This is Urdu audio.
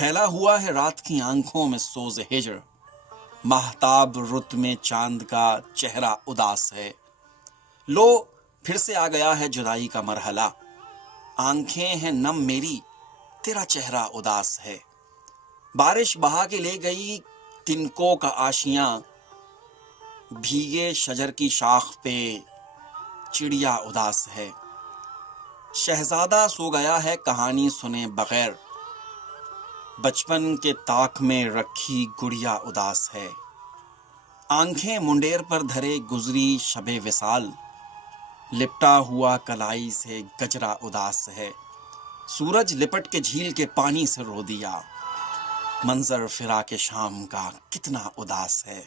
پھیلا ہوا ہے رات کی آنکھوں میں سوز ہجر، ماہتاب رت میں چاند کا چہرہ اداس ہے۔ لو پھر سے آ گیا ہے جدائی کا مرحلہ، آنکھیں ہیں نم میری تیرا چہرہ اداس ہے۔ بارش بہا کے لے گئی تنکوں کا آشیاں، بھیگے شجر کی شاخ پہ چڑیا اداس ہے۔ شہزادہ سو گیا ہے کہانی سنے بغیر، بچپن کے طاق میں رکھی گڑیا اداس ہے۔ آنکھیں منڈیر پر دھرے گزری شب وصال، لپٹا ہوا کلائی سے گجرا اداس ہے۔ سورج لپٹ کے جھیل کے پانی سے رو دیا، منظر فراق شام کا کتنا اداس ہے۔